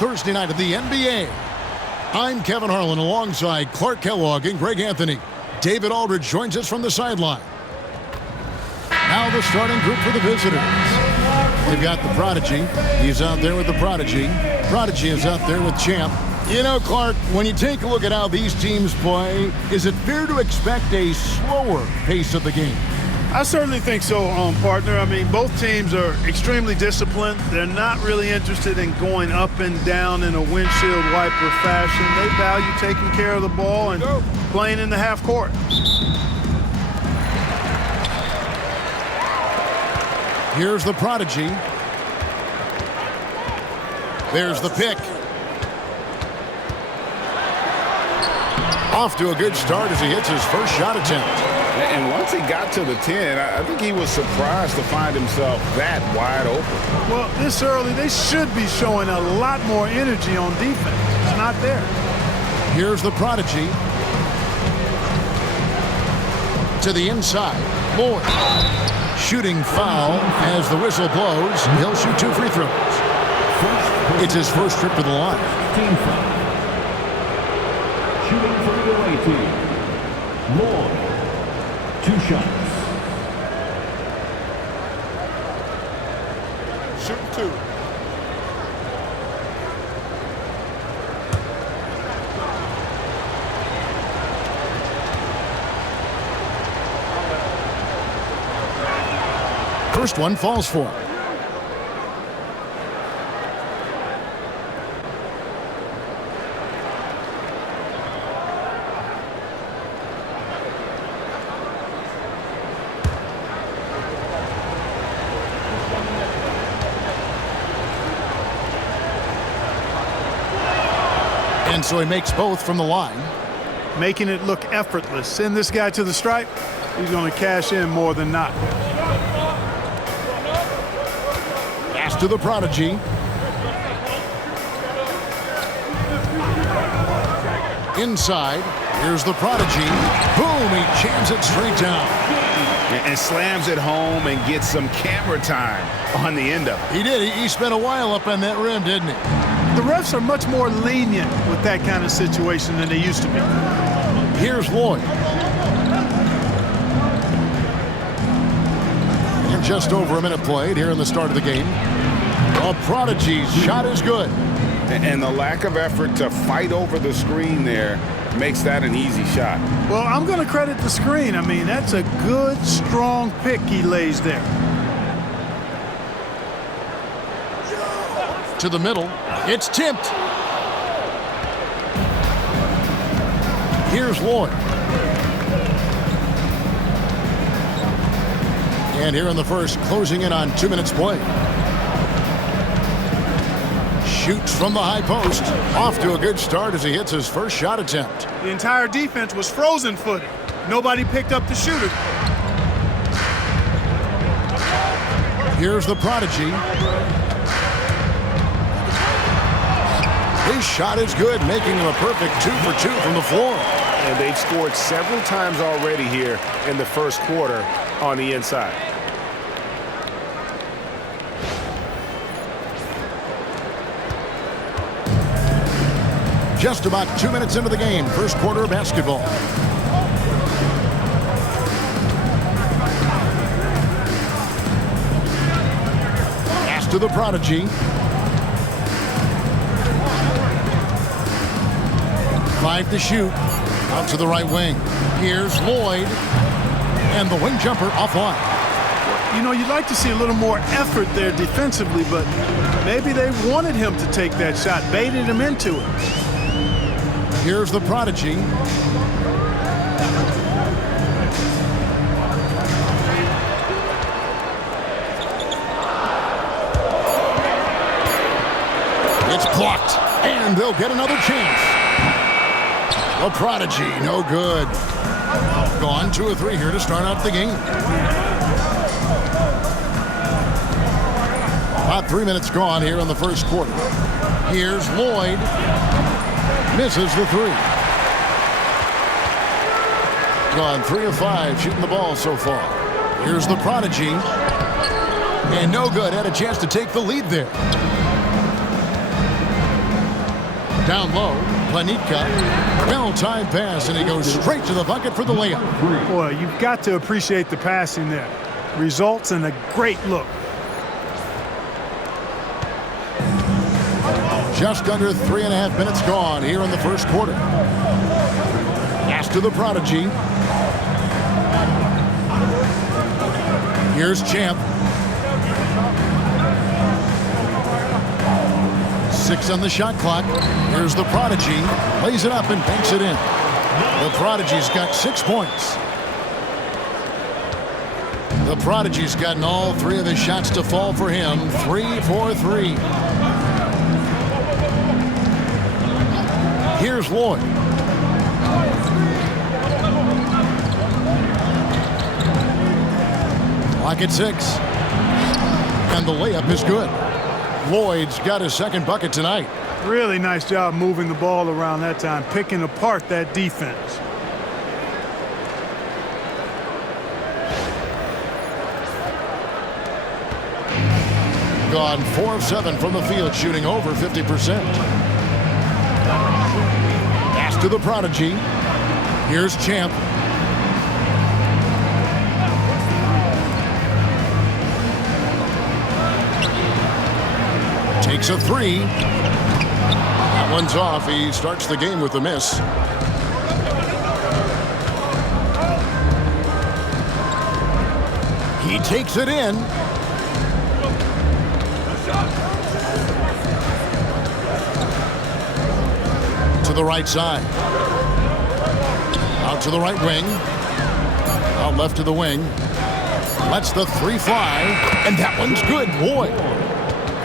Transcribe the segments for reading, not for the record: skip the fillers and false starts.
Thursday night of the NBA. I'm Kevin Harlan alongside Clark Kellogg and Greg Anthony. David Aldridge joins us from the sideline. Now the starting group for the visitors. They've got the Prodigy. He's out there with the Prodigy. Prodigy is out there with Champ. You know, Clark, when you take a look at how these teams play, is it fair to expect a slower pace of the game? I certainly think so, partner. I mean, both teams are extremely disciplined. They're not really interested in going up and down in a windshield wiper fashion. They value taking care of the ball and playing in the half court. Here's the Prodigy. There's the pick. Off to a good start as he hits his first shot attempt. And once he got to the 10, I think he was surprised to find himself that wide open. Well, this early, they should be showing a lot more energy on defense. It's not there. Here's the Prodigy. To the inside. Lloyd. Shooting foul as the whistle blows. He'll shoot 2 free throws. It's his first trip to the line. Team foul. Shooting for the away team. Lloyd. 2 shots. Shoot 2. First one falls for him. And so he makes both from the line. Making it look effortless. Send this guy to the stripe. He's going to cash in more than not. Pass to the Prodigy. Inside. Here's the Prodigy. Boom! He jams it straight down. And slams it home and gets some camera time on the end of it. He did. He spent a while up on that rim, didn't he? The refs are much more lenient with that kind of situation than they used to be. Here's Lloyd. And just over a minute played here in the start of the game. The Prodigy's shot is good. And the lack of effort to fight over the screen there makes that an easy shot. Well, I'm going to credit the screen. I mean, that's a good, strong pick he lays there. To the middle. It's tipped. Here's Lloyd. And here in the first, closing in on 2 minutes play. Shoots from the high post. Off to a good start as he hits his first shot attempt. The entire defense was frozen-footed. Nobody picked up the shooter. Here's the Prodigy. His shot is good, making him a perfect 2 for 2 from the floor. And they've scored several times already here in the first quarter on the inside. Just about 2 minutes into the game, first quarter of basketball. Pass to the Prodigy. 5 to shoot. Out to the right wing. Here's Lloyd. And the wing jumper offline. You know, you'd like to see a little more effort there defensively, but maybe they wanted him to take that shot, baited him into it. Here's the Prodigy. It's blocked, and they'll get another chance. The Prodigy, no good. Gone 2 of 3 here to start out the game. About 3 minutes gone here in the first quarter. Here's Lloyd. Misses the 3. Gone 3 of 5 shooting the ball so far. Here's the Prodigy. And no good. Had a chance to take the lead there. Down low, Planitka. Well-timed pass, and he goes straight to the bucket for the layup. Boy, you've got to appreciate the passing there. Results in a great look. Just under 3.5 minutes gone here in the first quarter. Pass to the prodigy. Here's Champ. 6 on the shot clock. Here's the prodigy. Lays it up and banks it in. The prodigy's got 6 points. The prodigy's gotten all 3 of his shots to fall for him. 3 for 3. Here's Lloyd. Clock at 6. And the layup is good. Lloyd's got his second bucket tonight. Really nice job moving the ball around that time, picking apart that defense. Gone 4 of 7 from the field, shooting over 50%. Pass to the prodigy. Here's Champ. Takes a 3. That one's off. He starts the game with a miss. He takes it in. To the right side. Out to the right wing. Out left to the wing. Lets the 3 fly. And that one's good. Boy.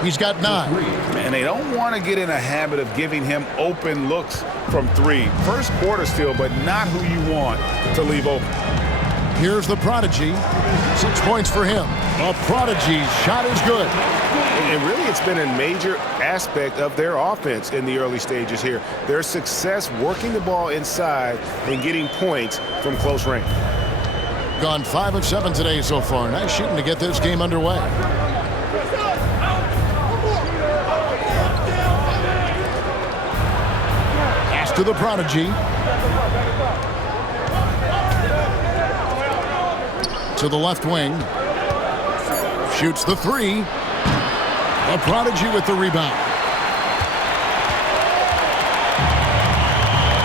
He's got 9. And they don't want to get in a habit of giving him open looks from 3. First quarter still, but not who you want to leave open. Here's the prodigy. 6 points for him. A prodigy's shot is good. And really, it's been a major aspect of their offense in the early stages here. Their success working the ball inside and getting points from close range. Gone 5 of 7 today so far. Nice shooting to get this game underway. Pass to the prodigy. To the left wing. Shoots the 3. A prodigy with the rebound.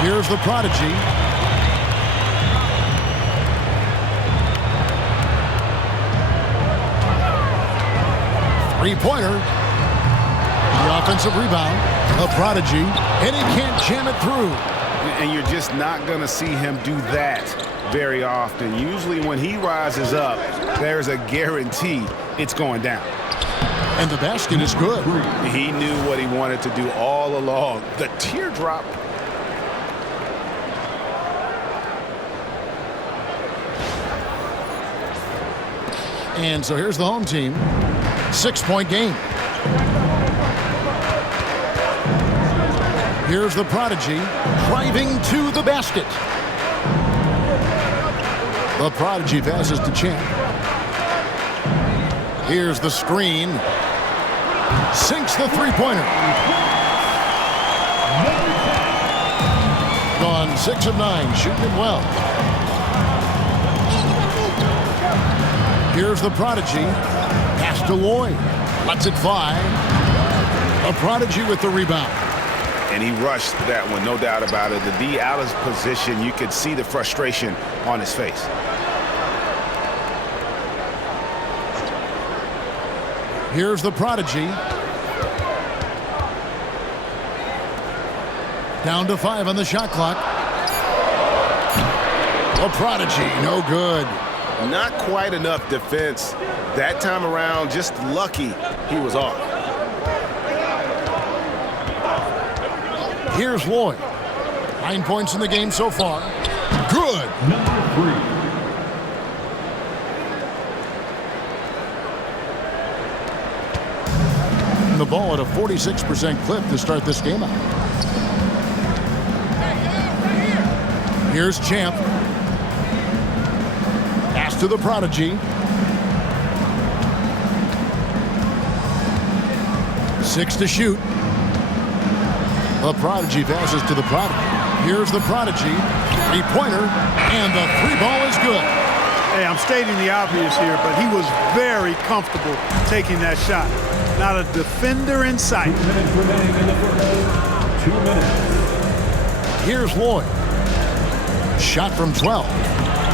Here's the prodigy. Three-pointer. The offensive rebound. A prodigy. And he can't jam it through. And you're just not going to see him do that very often. Usually when he rises up, there's a guarantee it's going down. And the basket is good. He knew what he wanted to do all along. The teardrop. And so here's the home team. 6-point game. Here's the prodigy driving to the basket. The prodigy passes to Champ. Here's the screen. Sinks the three-pointer. Gone 6 of 9, shooting it well. Here's the prodigy. Pass to Lloyd. Lets it fly. A prodigy with the rebound. And he rushed that one, no doubt about it. The D out of position, you could see the frustration on his face. Here's the prodigy. Down to 5 on the shot clock. The prodigy, no good. Not quite enough defense that time around. Just lucky he was off. Here's Lloyd. 9 points in the game so far. Good. Number 3. The ball at a 46% clip to start this game out. Here's Champ. Pass to the prodigy. 6 to shoot. The prodigy passes to the prodigy. Here's the prodigy. Three-pointer, and the three ball is good. Hey, I'm stating the obvious here, but he was very comfortable taking that shot. Not a defender in sight. 2 minutes remaining in the first. 2 minutes. Here's Lloyd. Shot from 12.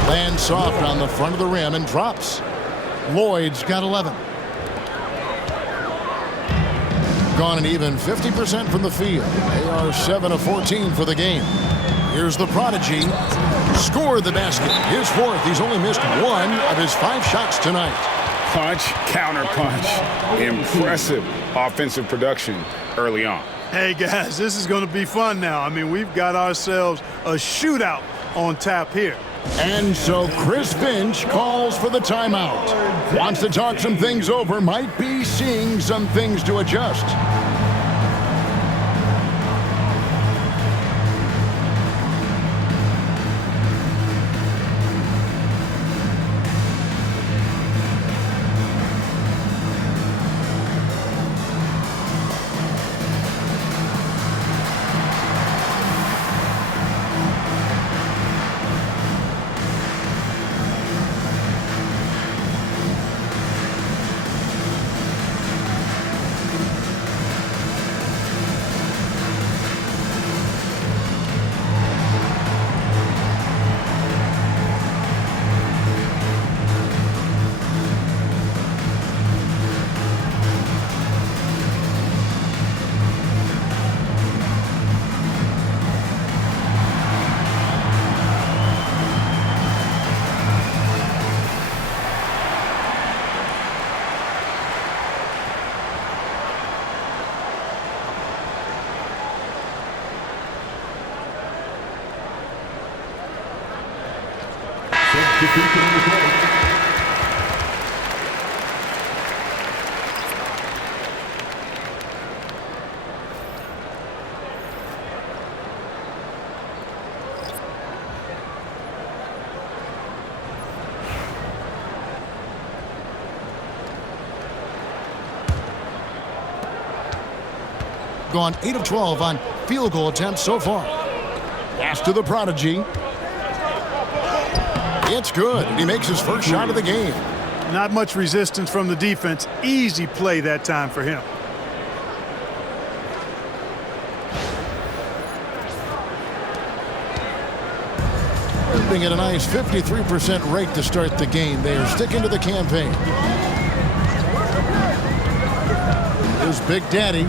Lands soft on the front of the rim and drops. Lloyd's got 11. Gone an even 50% from the field. They are 7 of 14 for the game. Here's the prodigy. Scored the basket. His fourth. He's only missed one of his 5 shots tonight. Punch, counter punch. Impressive offensive production early on. Hey, guys, this is going to be fun now. I mean, we've got ourselves a shootout on tap here. And so Chris Finch calls for the timeout. Wants to talk some things over. Might be seeing some things to adjust. Gone 8 of 12 on field goal attempts so far. Pass to the prodigy. It's good. He makes his first shot of the game. Not much resistance from the defense. Easy play that time for him. Moving at a nice 53% rate to start the game. They are sticking to the campaign. Here's Big Daddy.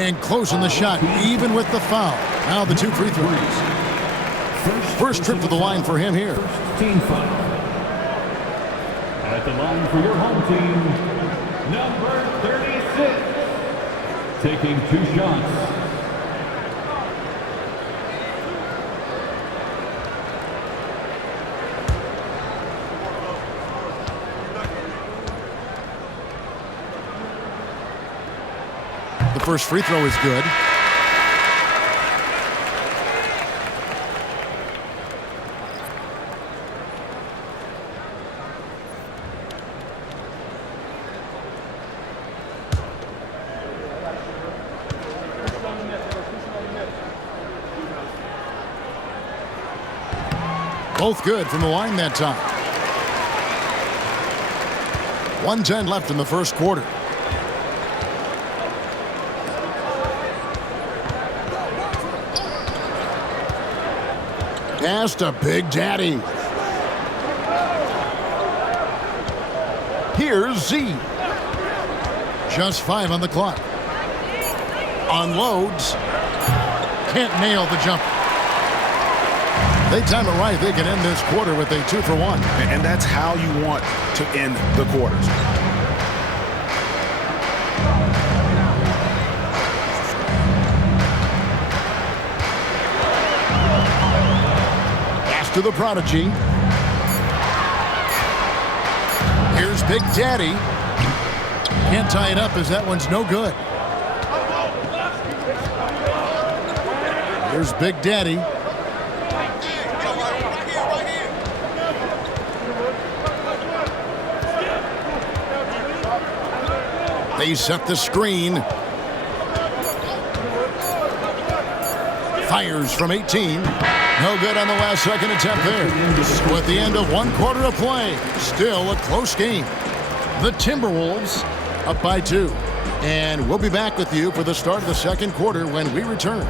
And closing the shot, even with the foul. Now the 2 free throws. First trip to the line for him here. Team foul. At the line for your home team, number 36. Taking 2 shots. The first free throw is good. Both good from the line that time. 1:10 left in the first quarter. Pass to Big Daddy. Here's Z. Just 5 on the clock. Unloads. Can't nail the jumper. They time it right. They can end this quarter with a 2 for 1. And that's how you want to end the quarters. Pass to the prodigy. Here's Big Daddy. Can't tie it up as that one's no good. Here's Big Daddy. They set the screen. Fires from 18. No good on the last second attempt there. So at the end of 1 quarter of play, still a close game. The Timberwolves up by 2. And we'll be back with you for the start of the second quarter when we return.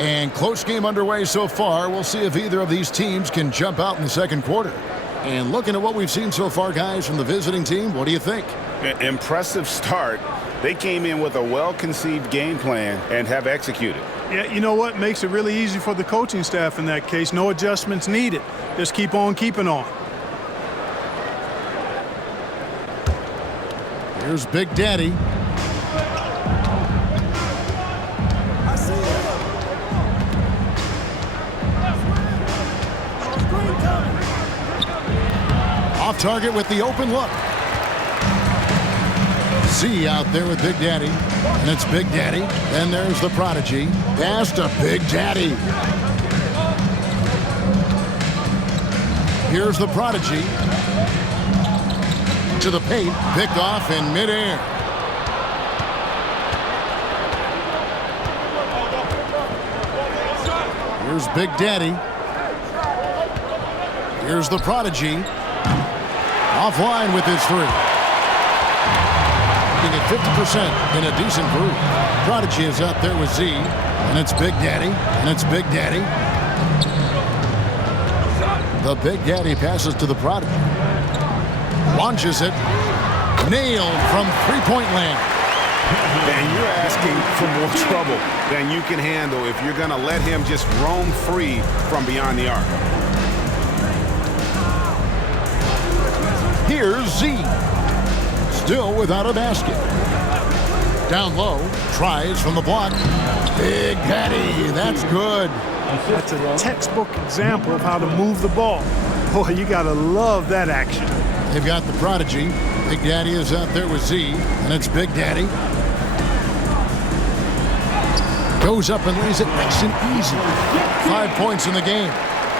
And close game underway so far. We'll see if either of these teams can jump out in the second quarter. And looking at what we've seen so far, guys, from the visiting team, what do you think? Impressive start. They came in with a well-conceived game plan and have executed. Yeah, you know what? Makes it really easy for the coaching staff in that case. No adjustments needed. Just keep on keeping on. Here's Big Daddy. Off target with the open look. Z out there with Big Daddy. And it's Big Daddy. Then there's the prodigy. Pass to Big Daddy. Here's the prodigy. To the paint. Picked off in midair. Here's Big Daddy. Here's the prodigy. Offline with his 3. Looking at 50% in a decent group. Prodigy is out there with Z. And it's Big Daddy. And it's Big Daddy. The Big Daddy passes to the prodigy. Launches it. Nailed from three-point land. And you're asking for more trouble than you can handle if you're going to let him just roam free from beyond the arc. Here's Z. Still without a basket. Down low. Tries from the block. Big Daddy. That's good. That's a textbook example of how to move the ball. Boy, you got to love that action. They've got the prodigy. Big Daddy is out there with Z. And it's Big Daddy. Goes up and lays it nice and easy. 5 points in the game.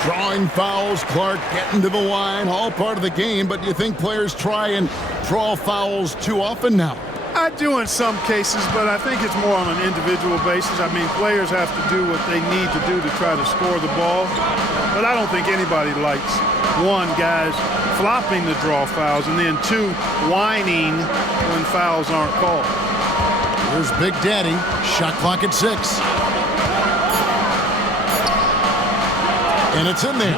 Drawing fouls, Clark getting to the line, all part of the game, but you think players try and draw fouls too often now? I do in some cases, but I think it's more on an individual basis. I mean, players have to do what they need to do to try to score the ball, but I don't think anybody likes, 1, guys flopping the draw fouls, and then 2, whining when fouls aren't called. Here's Big Daddy, shot clock at 6. And it's in there.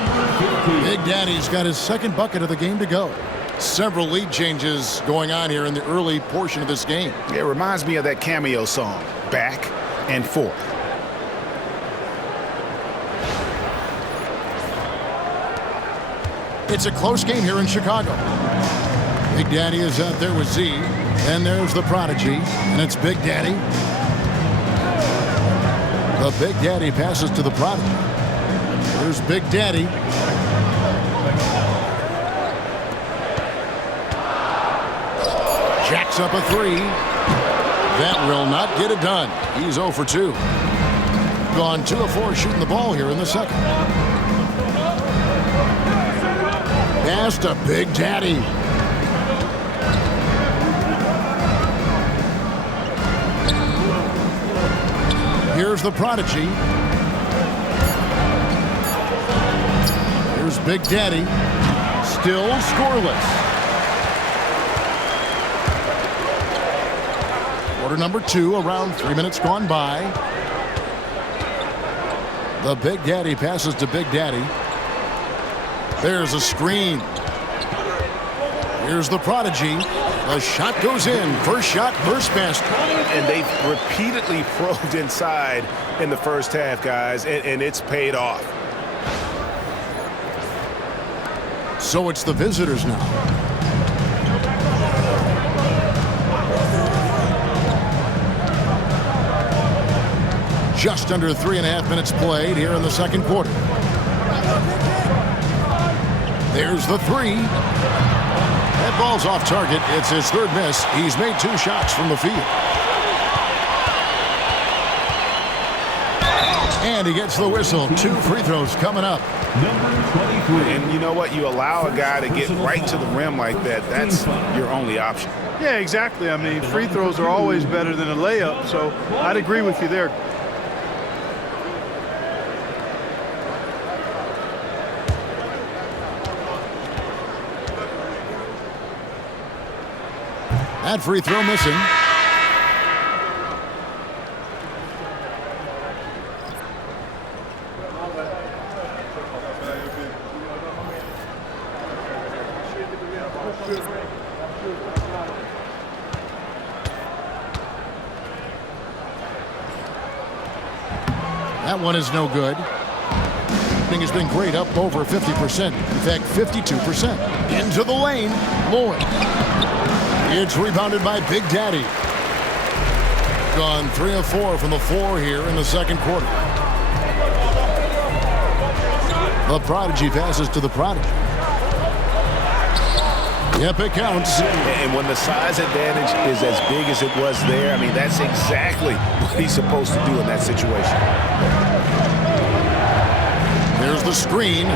Big Daddy's got his second bucket of the game to go. Several lead changes going on here in the early portion of this game. It reminds me of that Cameo song, Back and Forth. It's a close game here in Chicago. Big Daddy is out there with Z. And there's the prodigy. And it's Big Daddy. The Big Daddy passes to the prodigy. Here's Big Daddy. Jacks up a 3. That will not get it done. He's 0 for 2. Gone 2 of 4 shooting the ball here in the second. Pass to Big Daddy. Here's the prodigy. Here's Big Daddy. Still scoreless. Quarter number 2, around 3 minutes gone by. The Big Daddy passes to Big Daddy. There's a screen. Here's the prodigy. The shot goes in. First shot, first basket. And they've repeatedly probed inside in the first half, guys, and it's paid off. So it's the visitors now. Just under 3.5 minutes played here in the second quarter. There's the 3. That ball's off target. It's his third miss. He's made 2 shots from the field. And he gets the whistle. 2 free throws coming up. Number 23. And you know what? You allow a guy to get right to the rim like that. That's your only option. Yeah, exactly. I mean, free throws are always better than a layup, so I'd agree with you there. That free throw missing. That one is no good. Shooting has been great, up over 50%. In fact, 52%. Into the lane, Lloyd. It's rebounded by Big Daddy. Gone 3 of 4 from the floor here in the second quarter. The Prodigy passes to the Prodigy. Yep, it counts. And when the size advantage is as big as it was there, I mean, that's exactly what he's supposed to do in that situation. Here's the screen.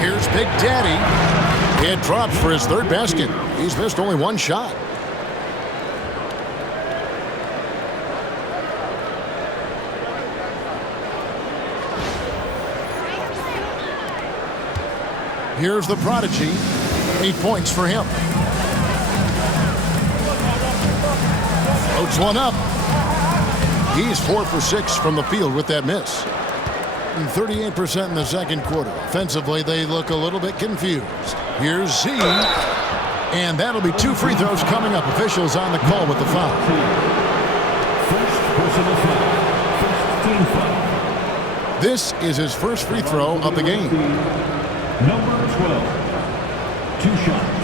Here's Big Daddy. It drops for his 3rd basket. He's missed only 1 shot. Here's the Prodigy. 8 points for him. Floats one up. He's 4 for 6 from the field with that miss. And 38% in the second quarter. Offensively, they look a little bit confused. Here's Z. And that'll be 2 free throws coming up. Officials on the call with the foul. First personal foul. First team foul. This is his first free throw of the game. Number 12. 2 shots.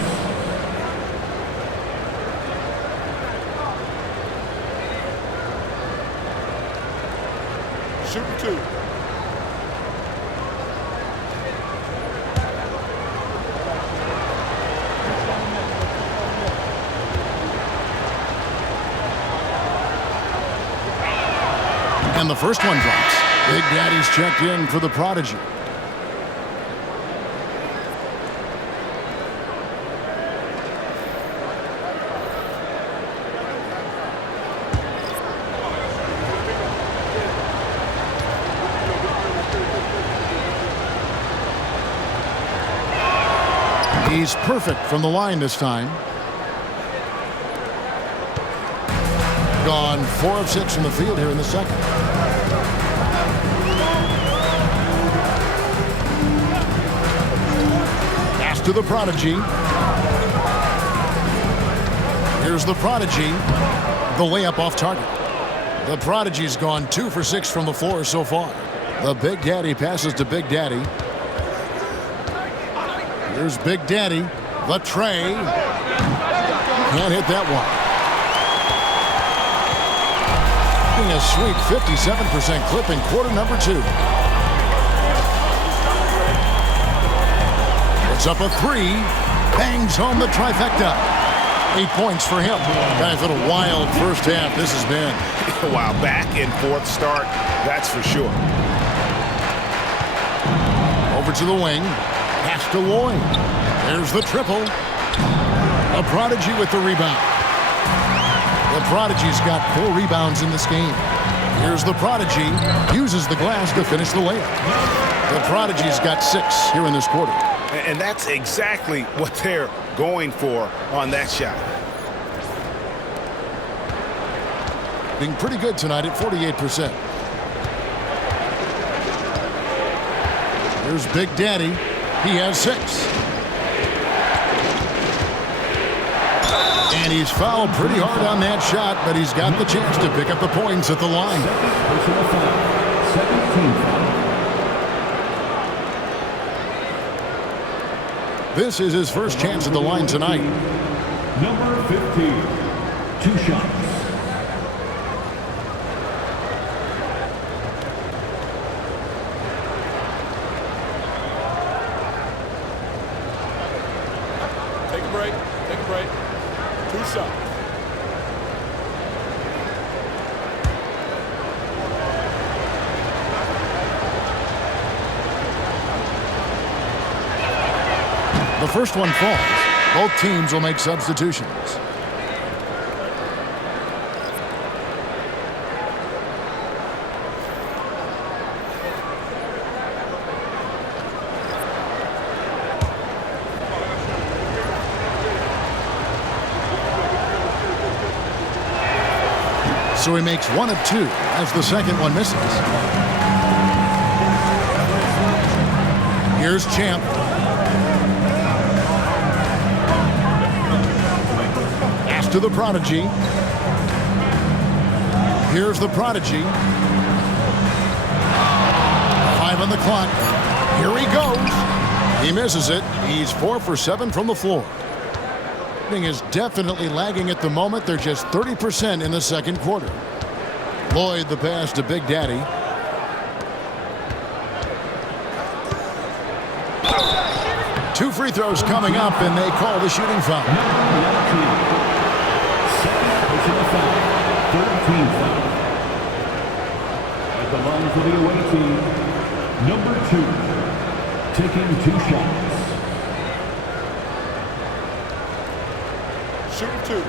Shooting 2. And the first one drops. Big Daddy's checked in for the Prodigy. He's perfect from the line this time. Gone 4 of 6 from the field here in the second. Pass to the Prodigy. Here's the Prodigy. The layup off target. The Prodigy's gone 2 for 6 from the floor so far. The Big Daddy passes to Big Daddy. Here's Big Daddy. The tray. Can't hit that one. Getting a sweet 57% clip in quarter number 2. Puts up a 3. Bangs home the trifecta. 8 points for him. Guys, what a wild first half this has been. Wow, back and forth start, that's for sure. Over to the wing. Pass to Lloyd. There's the triple. A Prodigy with the rebound. The Prodigy's got 4 rebounds in this game. Here's the Prodigy. Uses the glass to finish the layup. The Prodigy's got 6 here in this quarter. And that's exactly what they're going for on that shot. Being pretty good tonight at 48%. Here's Big Daddy. He has 6. And he's fouled pretty hard on that shot, but he's got the chance to pick up the points at the line. Personal foul. Second team foul. This is his first chance at the line tonight. Number 15. 2 shots. Take a break. Take a break. 2 shots. first one falls. Both teams will make substitutions. So he makes 1 of 2 as the second one misses. Here's Champ. Pass to the Prodigy. Here's the Prodigy. 5 on the clock. Here he goes. He misses it. He's 4 for 7 from the floor. Is definitely lagging at the moment. They're just 30% in the second quarter. Lloyd the pass to Big Daddy. Two free throws coming up, and they call the shooting foul. 13 foul. At the line for the away team, number 2, taking 2 shots. Shooting 2.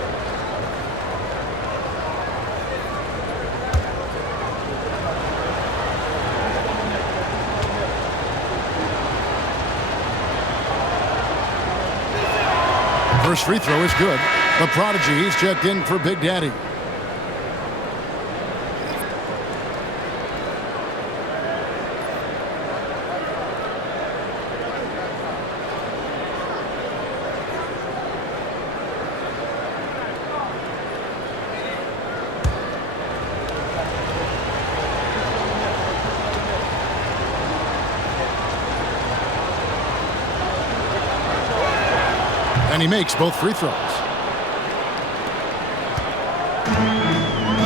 First free throw is good. The Prodigy, he's checked in for Big Daddy. And he makes both free throws.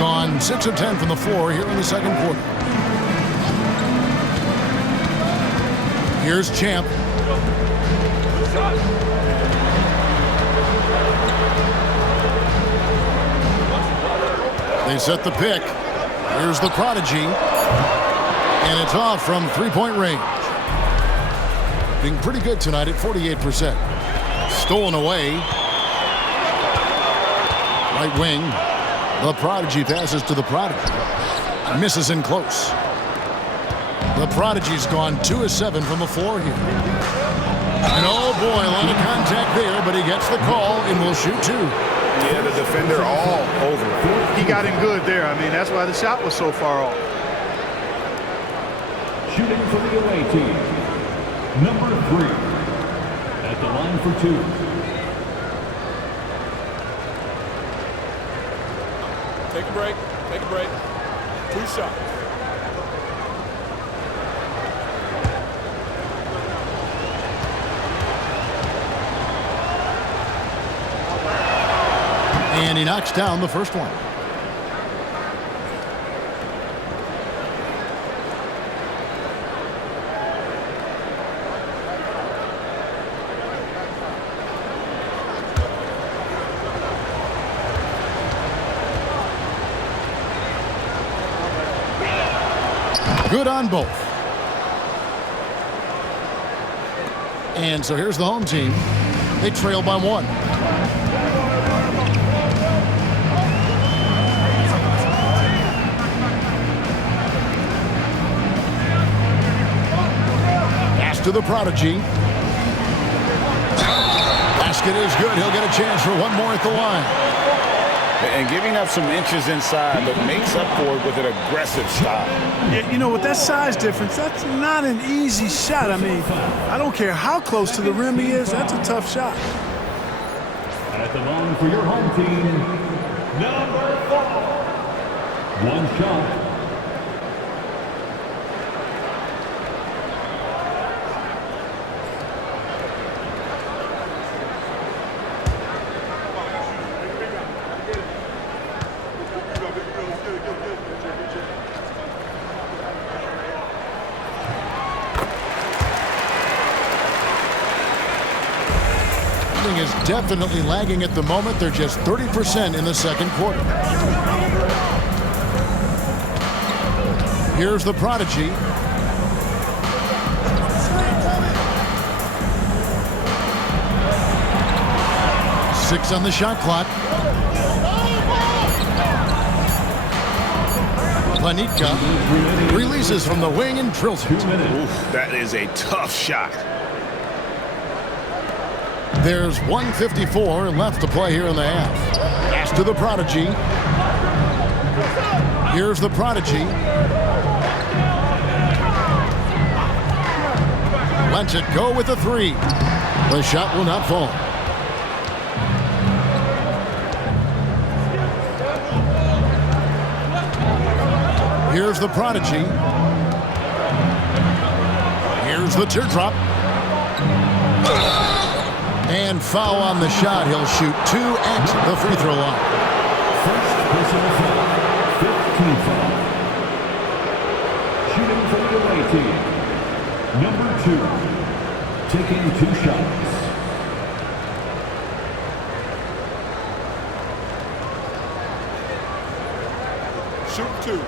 Gone 6 of 10 from the floor here in the second quarter. Here's Champ. They set the pick. Here's the Prodigy. And it's off from three-point range. Being pretty good tonight at 48%. Stolen away. Right wing. The Prodigy passes to the Prodigy. Misses in close. The Prodigy's gone 2 of 7 from the floor here. And oh boy, a lot of contact there, but he gets the call and will shoot 2. Yeah, the defender all over it. He got him good there. I mean, that's why the shot was so far off. Shooting for the away team, number 3. At the line for 2. Take a break. Take a break. 2 shots. And he knocks down the first one. Good on both. And so here's the home team. They trail by 1. Pass to the Prodigy. Basket is good. He'll get a chance for one more at the line. And giving up some inches inside, but makes up for it with an aggressive style. Yeah, you know, with that size difference, that's not an easy shot. I mean, I don't care how close to the rim he is, that's a tough shot. At the line for your home team, number 4. 1 shot. Is definitely lagging at the moment. They're just 30% in the second quarter. Here's the Prodigy. 6 on the shot clock. Planitka releases from the wing and drills it. Oof, that is a tough shot. There's 1:54 left to play here in the half. Pass to the Prodigy. Here's the Prodigy. Lets it go with a 3. The shot will not fall. Here's the Prodigy. Here's the teardrop. And foul on the shot. He'll shoot 2 at the free throw line. First personal foul, 15 foul. Shooting for the away team. Number 2, taking 2 shots. Shoot 2.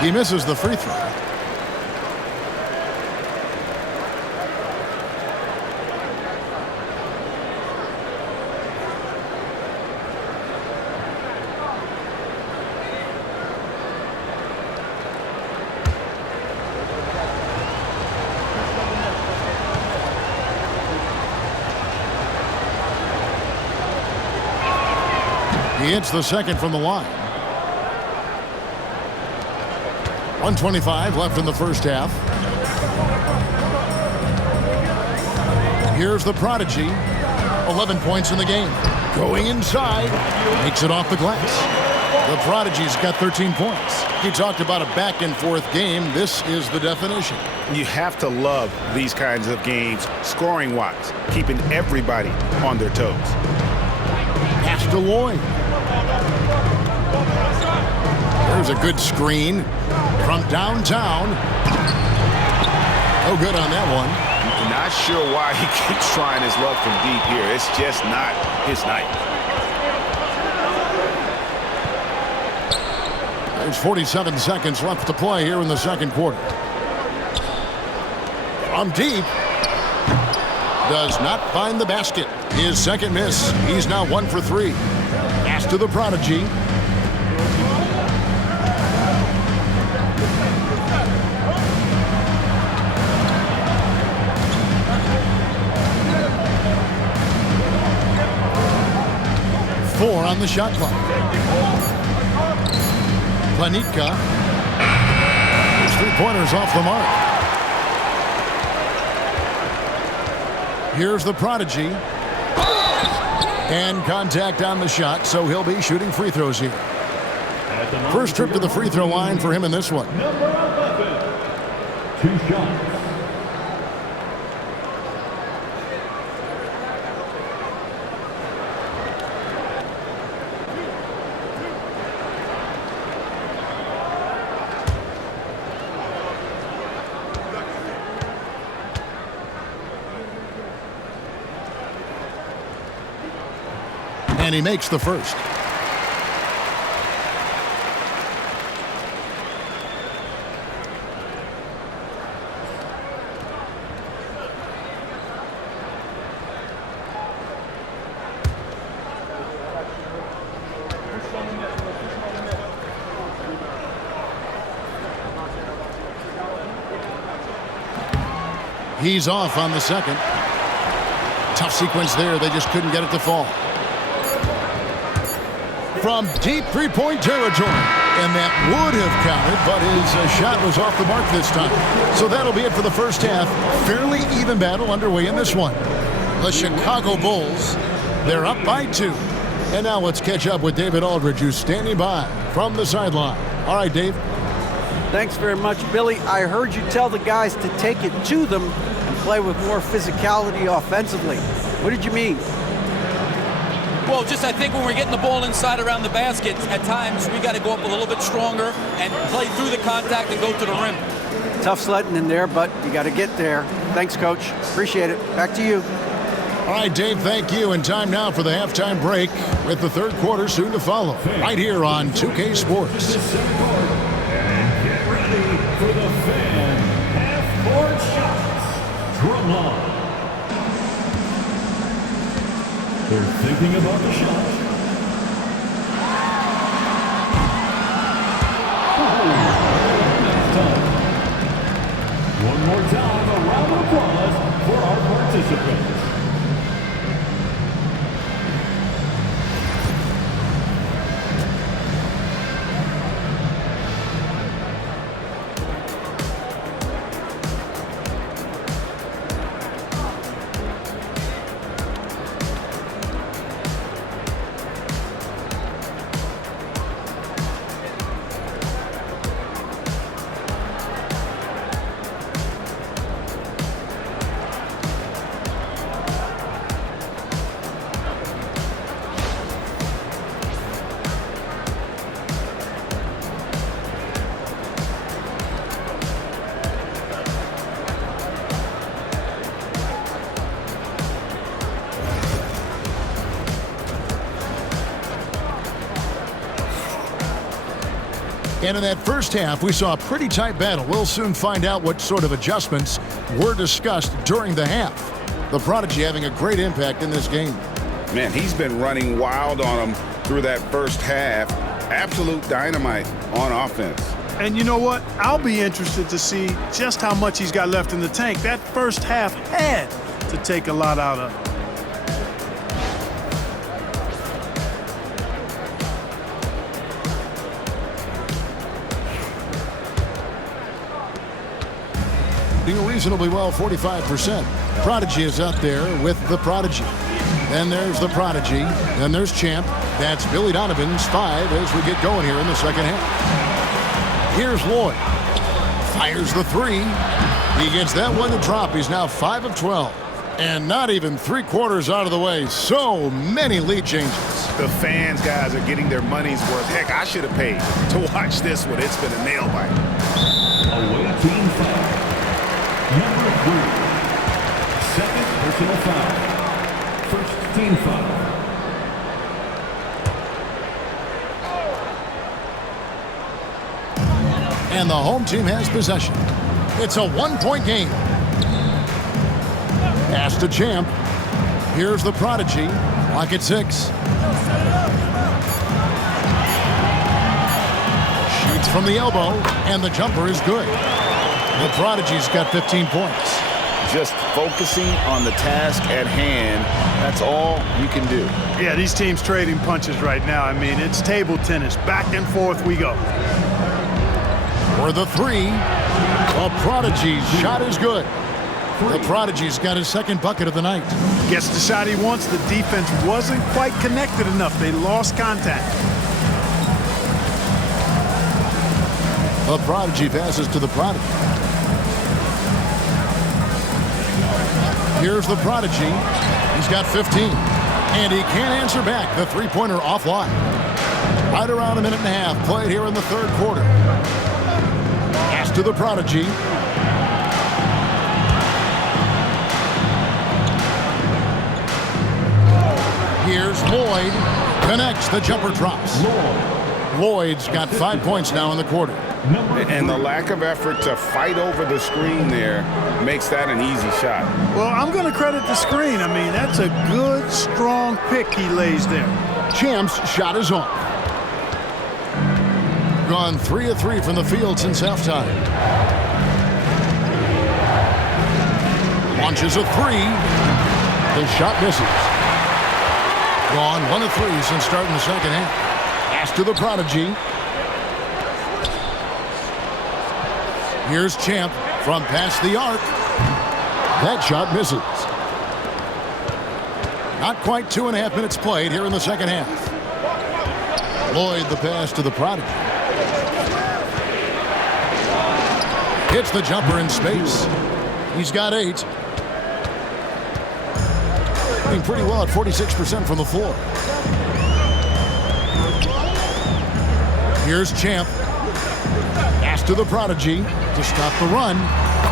He misses the free throw. He hits the second from the line. 1:25 left in the first half. Here's the Prodigy. 11 points in the game. Going inside. Makes it off the glass. The Prodigy's got 13 points. He talked about a back-and-forth game. This is the definition. You have to love these kinds of games, scoring-wise, keeping everybody on their toes. Pass to Lloyd. There's a good screen from downtown. No good on that one. Not sure why he keeps trying his luck from deep here. It's just not his night. There's 47 seconds left to play here in the second quarter. From deep. Does not find the basket. His second miss. He's now 1 for 3. Pass to the Prodigy. Four on the shot clock. Planitka. His 3-pointers off the mark. Here's the Prodigy. And contact on the shot, so he'll be shooting free throws here. First trip to the free throw line for him in this one. Number 11, 2 shots. And he makes the first. He's off on the second. Tough sequence there. They just couldn't get it to fall. From deep three-point territory. And that would have counted, but his shot was off the mark this time. So that'll be it for the first half. Fairly even battle underway in this one. The Chicago Bulls, they're up by 2. And now let's catch up with David Aldridge, who's standing by from the sideline. All right, Dave. Thanks very much, Billy. I heard you tell the guys to take it to them and play with more physicality offensively. What did you mean? Well, just I think when we're getting the ball inside around the basket, at times we got to go up a little bit stronger and play through the contact and go to the rim. Tough sledding in there, but you got to get there. Thanks, Coach. Appreciate it. Back to you. All right, Dave, thank you. And time now for the halftime break with the third quarter soon to follow. Right here on 2K Sports. And get ready for the fan half-court shots. Drum line. They're thinking about the shot. One more time, a round of applause for our participants. And in that first half, we saw a pretty tight battle. We'll soon find out what sort of adjustments were discussed during the half. The Prodigy having a great impact in this game. Man, he's been running wild on them through that first half. Absolute dynamite on offense. And you know what? I'll be interested to see just how much he's got left in the tank. That first half had to take a lot out of him. Doing reasonably well, 45%. Prodigy is out there with the Prodigy. Then there's the Prodigy. Then there's Champ. That's Billy Donovan's 5 as we get going here in the second half. Here's Lloyd. Fires the 3. He gets that one to drop. He's now 5 of 12. And not even 3/4 out of the way. So many lead changes. The fans, guys, are getting their money's worth. Heck, I should have paid to watch this one. It's been a nail bite. Away team foul. Number 3. Second personal foul. First team foul. And the home team has possession. It's a one-point game. Pass to Champ. Here's the Prodigy. Clock at 6. Shoots from the elbow, and the jumper is good. The Prodigy's got 15 points. Just focusing on the task at hand, that's all you can do. Yeah, these teams trading punches right now. I mean, it's table tennis. Back and forth we go. For the 3, the Prodigy's shot is good. The Prodigy's got his second bucket of the night. Gets the shot he wants. The defense wasn't quite connected enough. They lost contact. The Prodigy passes to the Prodigy. Here's the Prodigy. He's got 15. And he can't answer back. The three-pointer offline. Right around a minute and a half played here in the third quarter. Pass to the Prodigy. Here's Lloyd. Connects. The jumper drops. Lloyd's got 5 points now in the quarter. And the lack of effort to fight over the screen there makes that an easy shot. Well, I'm going to credit the screen. I mean, that's a good, strong pick he lays there. Champ's shot is off. Gone 3 of 3 from the field since halftime. Launches a 3. The shot misses. Gone 1 of 3 since starting the second half. Pass to the Prodigy. Here's Champ from past the arc. That shot misses. Not quite 2.5 minutes played here in the second half. Lloyd the pass to the Prodigy. Hits the jumper in space. He's got 8. Doing pretty well at 46% from the floor. Here's Champ. Pass to the Prodigy to stop the run.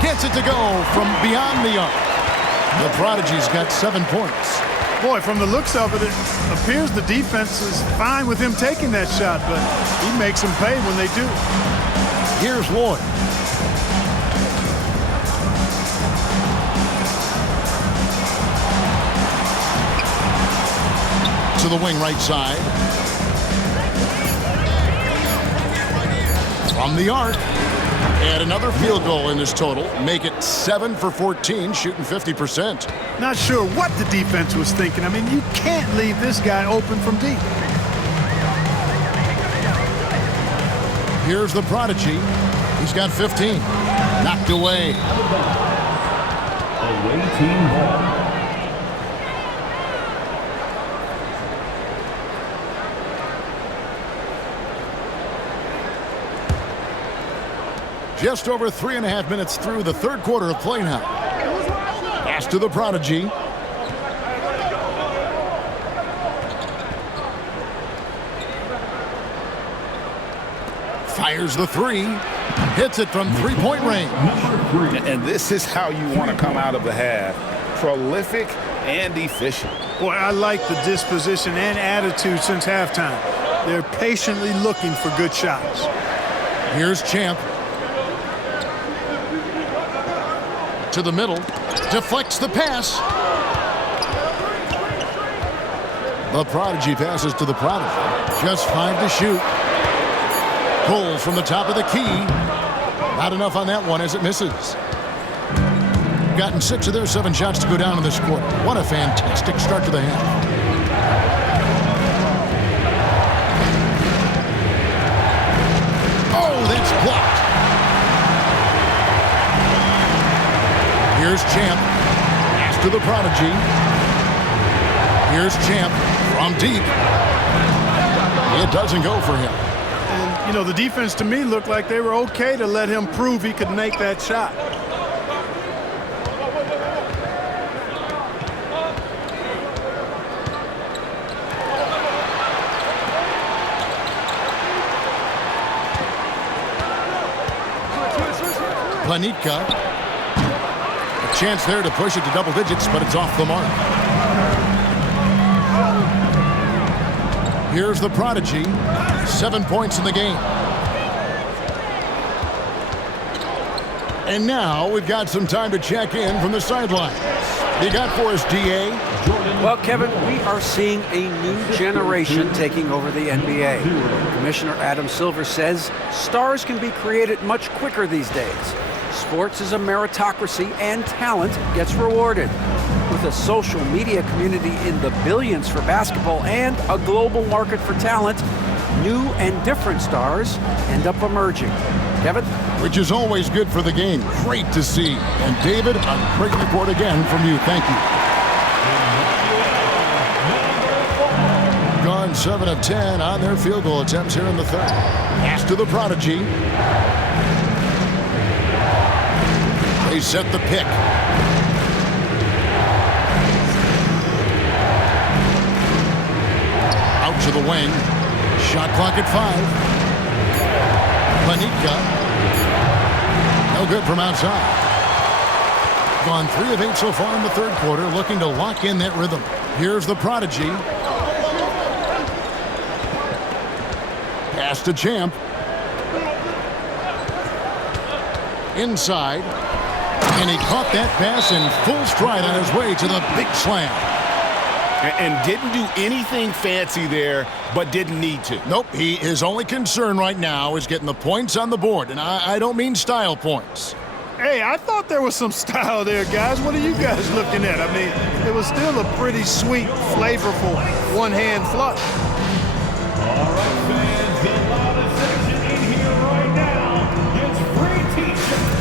Gets it to go from beyond the arc. The Prodigy's got 7 points. Boy, from the looks of it, it appears the defense is fine with him taking that shot, but he makes them pay when they do. Here's Lloyd. To the wing right side. From the arc. And another field goal in this total. Make it 7 for 14, shooting 50%. Not sure what the defense was thinking. I mean, you can't leave this guy open from deep. Here's the Prodigy. He's got 15. Knocked away. Away team ball. Just over 3.5 minutes through the third quarter of play now. Pass to the Prodigy. Fires the three. Hits it from three-point range. And this is how you want to come out of the half. Prolific and efficient. Boy, I like the disposition and attitude since halftime. They're patiently looking for good shots. Here's Champ. To the middle. Deflects the pass. The Prodigy passes to the Prodigy. Just 5 to shoot. Pulls from the top of the key. Not enough on that one as it misses. Gotten 6 of their 7 shots to go down in this quarter. What a fantastic start to the half. Oh, that's blocked. Here's Champ. Pass to the Prodigy. Here's Champ from deep. It doesn't go for him. And, you know, the defense to me looked like they were okay to let him prove he could make that shot. Planitka. A chance there to push it to double digits, but it's off the mark. Here's the Prodigy. 7 points in the game. And now we've got some time to check in from the sidelines. You got for us, DA? Well, Kevin, we are seeing a new generation taking over the NBA. Commissioner Adam Silver says stars can be created much quicker these days. Sports is a meritocracy and talent gets rewarded. With a social media community in the billions for basketball and a global market for talent, new and different stars end up emerging. Kevin? Which is always good for the game. Great to see. And David, a great report again from you. Thank you. Gone 7 of 10 on their field goal attempts here in the third. Pass to the Prodigy. They set the pick. Out to the wing. Shot clock at 5. Planitka. No good from outside. Gone 3 of 8 so far in the third quarter, looking to lock in that rhythm. Here's the Prodigy. Pass to Champ. Inside. And he caught that pass in full stride on his way to the big slam. And didn't do anything fancy there, but didn't need to. Nope, his only concern right now is getting the points on the board. And I don't mean style points. Hey, I thought there was some style there, guys. What are you guys looking at? I mean, it was still a pretty sweet, flavorful one-hand flush. All right, fans, the loudest section in here right now. It's free t-shirts.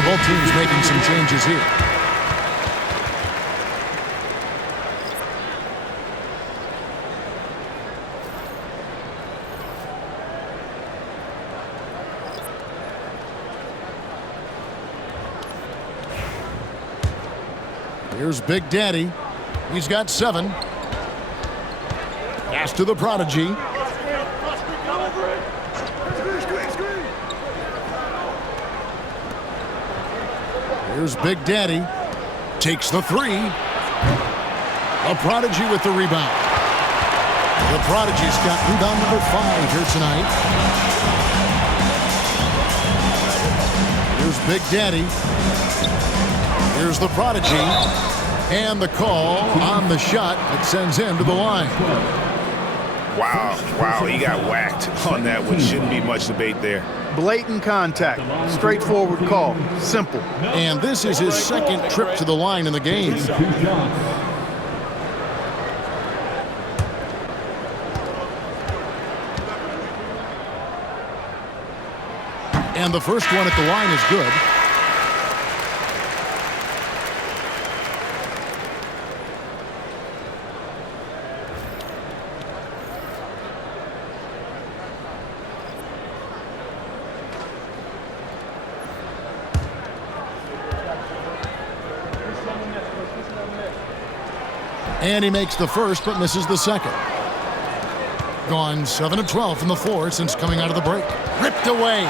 So both teams making some changes here. Here's Big Daddy. He's got 7. Pass to the prodigy. Here's Big Daddy. Takes the 3. A prodigy with the rebound. The prodigy's got rebound number 5 here tonight. Here's Big Daddy. Here's the prodigy. And the call on the shot that sends him to the line. Wow, he got whacked on that one. Shouldn't be much debate there. Blatant contact. Straightforward call. Simple. And this is his second trip to the line in the game. And the first one at the line is good. And he makes the first, but misses the second. Gone 7 of 12 from the floor since coming out of the break. Ripped away.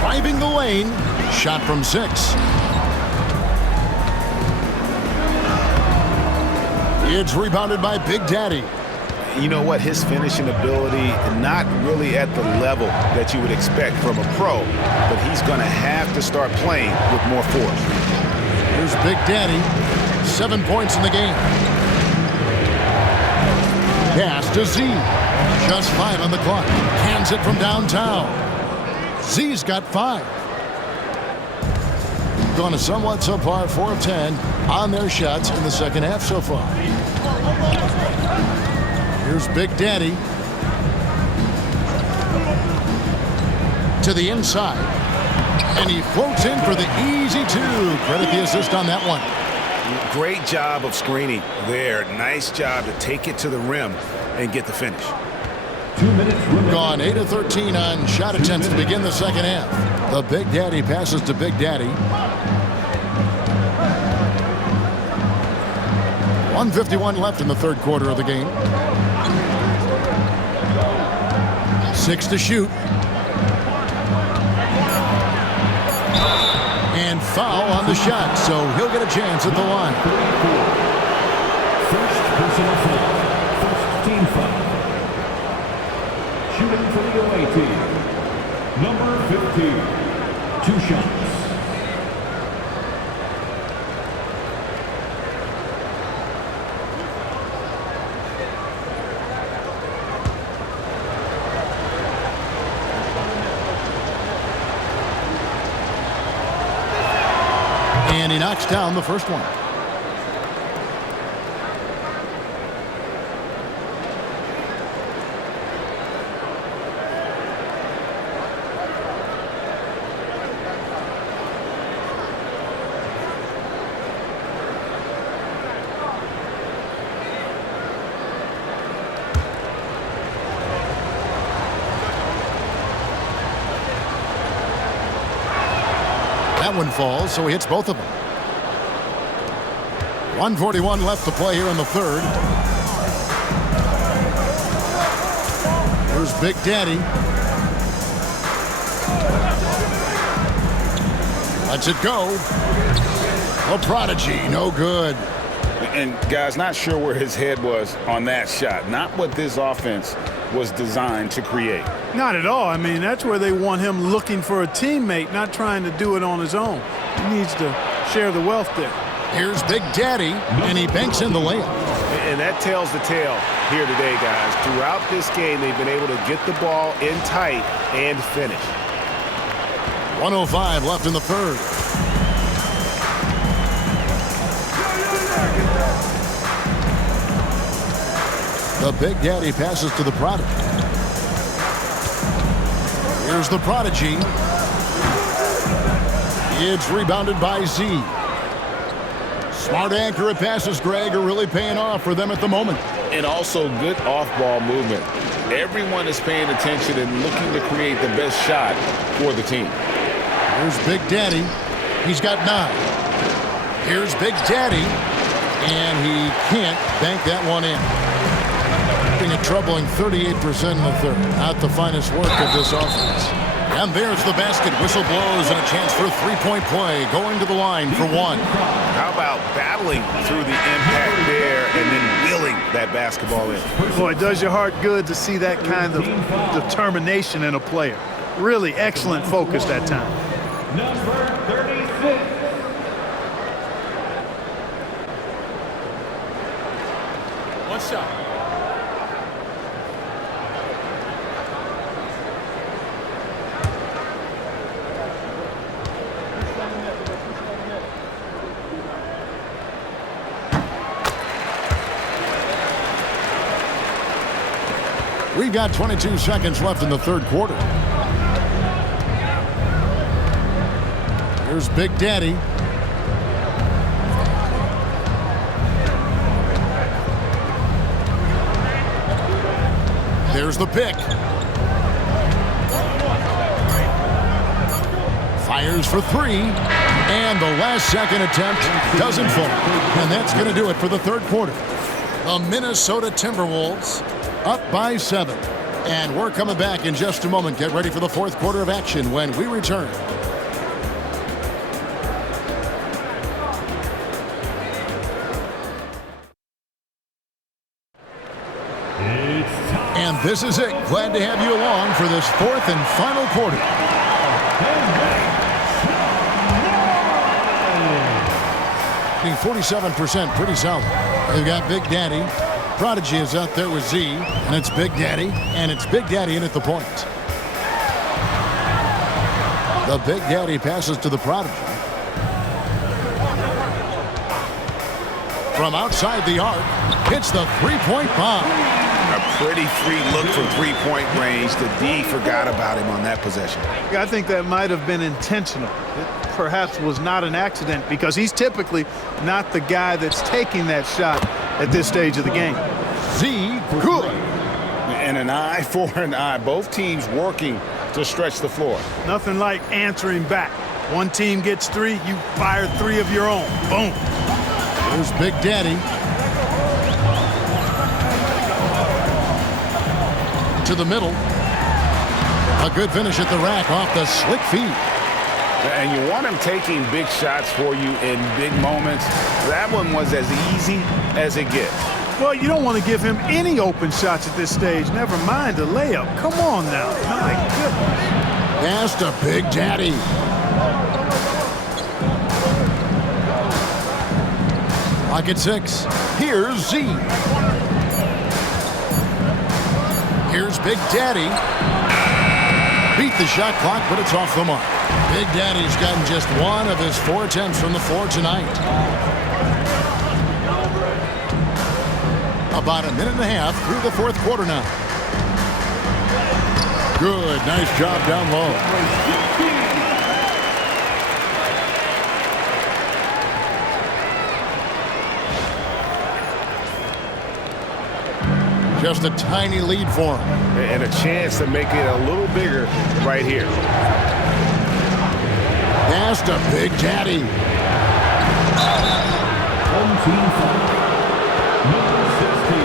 Driving the lane. Shot from 6. It's rebounded by Big Daddy. You know what? His finishing ability, not really at the level that you would expect from a pro, but he's going to have to start playing with more force. Here's Big Daddy. 7 points in the game. Pass to Z. Just 5 on the clock. Hands it from downtown. Z's got 5. Gone a somewhat subpar 4 of 10 on their shots in the second half so far. Here's Big Daddy. To the inside. And he floats in for the easy 2. Credit the assist on that one. Great job of screening there. Nice job to take it to the rim and get the finish. 2 minutes remaining. Gone 8 of 13 on shot attempts to begin the second half. The Big Daddy passes to Big Daddy. 1:51 left in the third quarter of the game. 6 to shoot. And foul on the shot, so he'll get a chance at the line. First personal foul. First team foul. Shooting for the away team. Number 15. 2 shots. And he knocks down the first one. That one falls, so he hits both of them. 1:41 left to play here in the third. Here's Big Daddy. Lets it go. A prodigy, no good. And guys, not sure where his head was on that shot. Not what this offense was designed to create. Not at all. I mean, that's where they want him looking for a teammate, not trying to do it on his own. He needs to share the wealth there. Here's Big Daddy, and he banks in the layup. And that tells the tale here today, guys. Throughout this game, they've been able to get the ball in tight and finish. 1:05 left in the third. The Big Daddy passes to the prodigy. Here's the prodigy. It's rebounded by Z. Smart, accurate passes, Greg, are really paying off for them at the moment. And also good off-ball movement. Everyone is paying attention and looking to create the best shot for the team. Here's Big Daddy. He's got 9. Here's Big Daddy. And he can't bank that one in. Being a troubling 38% in the third. Not the finest work of this offense. And there's the basket. Whistle blows and a chance for a three-point play. Going to the line for 1. How about battling through the impact there and then wheeling that basketball in? Boy, it does your heart good to see that kind of determination in a player. Really excellent focus that time. Number 36. One shot. We've got 22 seconds left in the third quarter. Here's Big Daddy. There's the pick. Fires for 3. And the last second attempt doesn't fall. And that's going to do it for the third quarter. The Minnesota Timberwolves up by 7. And we're coming back in just a moment. Get ready for the fourth quarter of action when we return. And this is it. Glad to have you along for this fourth and final quarter. 47%, pretty solid. They've got Big Daddy. Prodigy is out there with Z, and it's Big Daddy, and it's Big Daddy in at the point. The Big Daddy passes to the Prodigy. From outside the arc, hits the three-point bomb. A pretty free look from three-point range. The D forgot about him on that possession. I think that might have been intentional. It perhaps was not an accident because he's typically not the guy that's taking that shot at this stage of the game. Z, good. And an eye for an eye. Both teams working to stretch the floor. Nothing like answering back. One team gets 3, you fire 3 of your own. Boom. Here's Big Daddy. To the middle. A good finish at the rack off the slick feed. And you want him taking big shots for you in big moments. That one was as easy as it gets. Well, you don't want to give him any open shots at this stage. Never mind a layup. Come on now. My goodness. Pass to Big Daddy. Lock at 6. Here's Z. Here's Big Daddy. Beat the shot clock, but it's off the mark. Big Daddy's gotten just 1 of his 4 attempts from the floor tonight. About a minute and a half through the fourth quarter now. Good, nice job down low. Just a tiny lead for him. And a chance to make it a little bigger right here. Pass to Big Daddy. Home team foul. Number 16.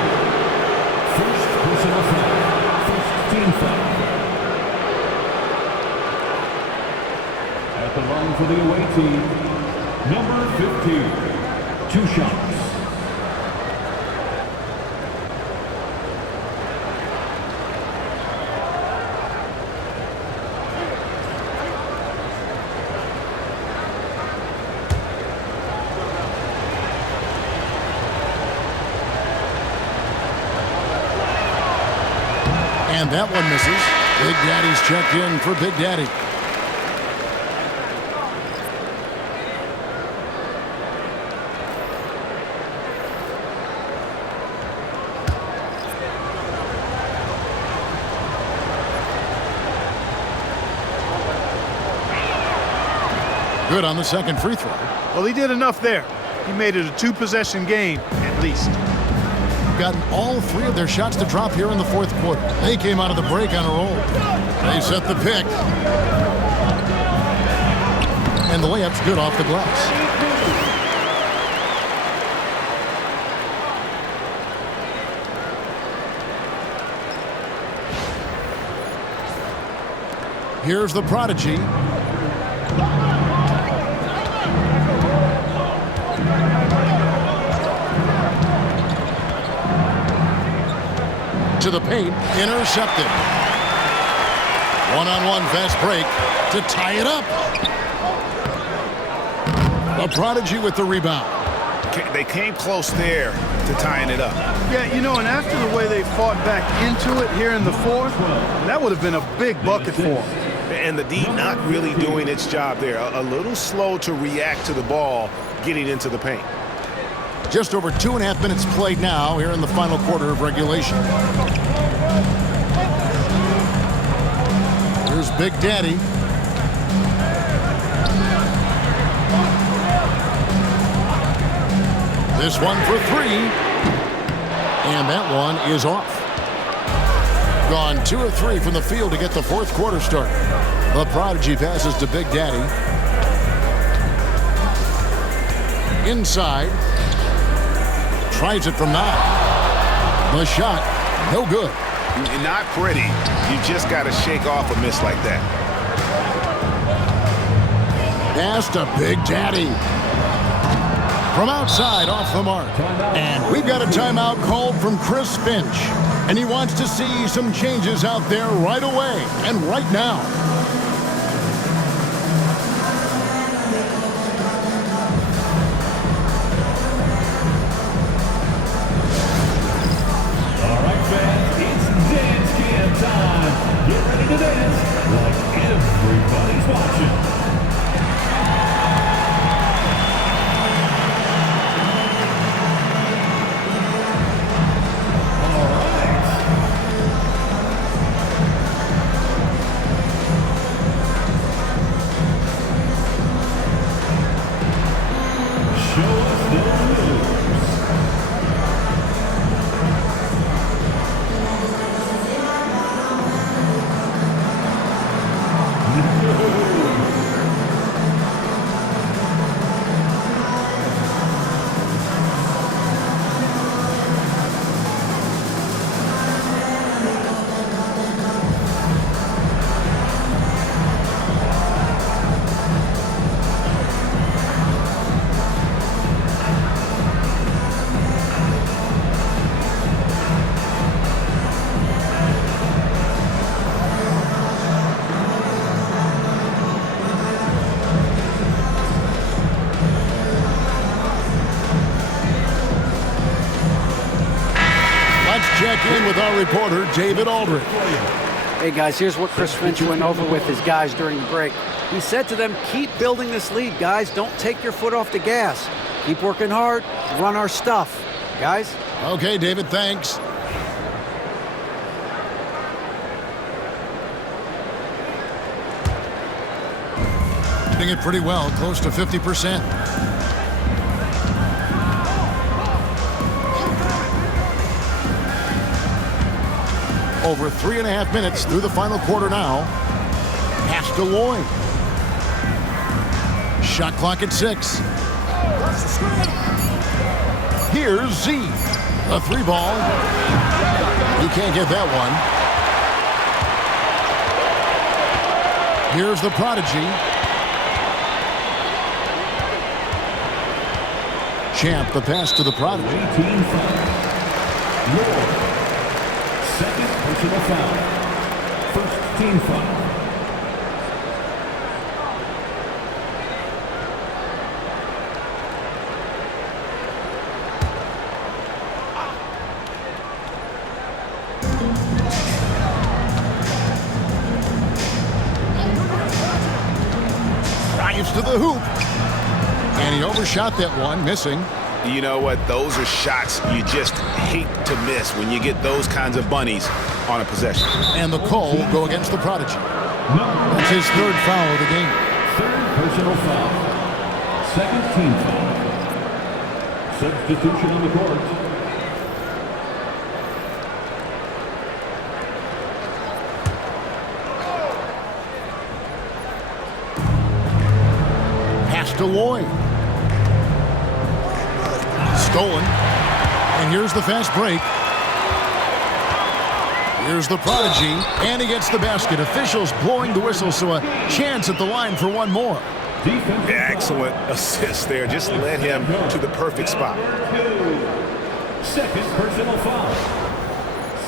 First personal foul. First team foul. At the line for the away team, number 15. 2 shots. And that one misses. Big Daddy's checked in for Big Daddy. Good on the second free throw. Well, he did enough there. He made it a two-possession game, at least. Gotten all three of their shots to drop here in the fourth quarter. They came out of the break on a roll. They set the pick. And the layup's good off the glass. Here's the prodigy. To the paint, intercepted. One-on-one fast break to tie it up. The prodigy with the rebound. They came close there to tying it up. Yeah, you know, and after the way they fought back into it here in the fourth, that would have been a big bucket for them. And the D not really doing its job there. A little slow to react to the ball getting into the paint. Just over 2.5 minutes played now here in the final quarter of regulation. Here's Big Daddy. This one for three. And that one is off. Gone 2 of 3 from the field to get the fourth quarter started. The prodigy passes to Big Daddy. Inside. Tries it from 9. The shot, no good. Not pretty. You just got to shake off a miss like that. Pass to Big Daddy. From outside, off the mark. And we've got a timeout called from Chris Finch. And he wants to see some changes out there right away and right now. All right, fans, it's dance can time. Get ready to dance like everybody's watching. Check in with our reporter, David Aldridge. Hey, guys, here's what Chris Finch went over with his guys during the break. He said to them, keep building this lead, guys. Don't take your foot off the gas. Keep working hard. Run our stuff. Guys? Okay, David, thanks. Doing it pretty well, close to 50%. Over 3.5 minutes through the final quarter now. Pass to Lloyd. Shot clock at 6. Here's Z. A 3 ball. He can't get that one. Here's the prodigy. Champ, the pass to the prodigy. Second personal foul. First team foul. Drives to the hoop. And he overshot that one, missing. You know what? Those are shots you just hate to miss when you get those kinds of bunnies on a possession. And the call will go against the prodigy. That's his 3rd foul of the game. Third personal foul. Second team foul. Substitution on the court. Pass to Lloyd. Stolen. And here's the fast break. Here's the prodigy, and he gets the basket. Officials blowing the whistle, so a chance at the line for one more. Excellent assist there. Just led him to the perfect spot. Second personal foul.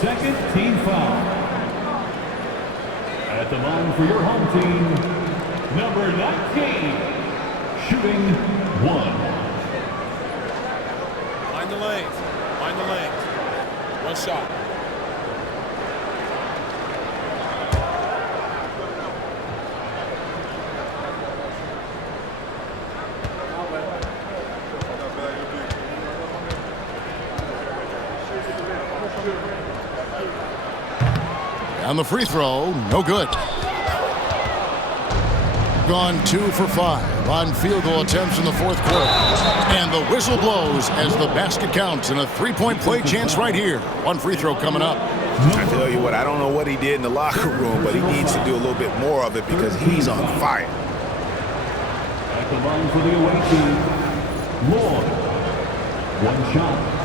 Second team foul. At the line for your home team, number 19, shooting 1. Mind the lanes. Mind the lanes. One shot. On the free throw, no good. Gone 2 for 5 on field goal attempts in the fourth quarter. And the whistle blows as the basket counts, and a three-point play chance right here. One free throw coming up. I tell you what, I don't know what he did in the locker room, but he needs to do a little bit more of it because he's on fire. At the line for the away team, Lloyd. One shot.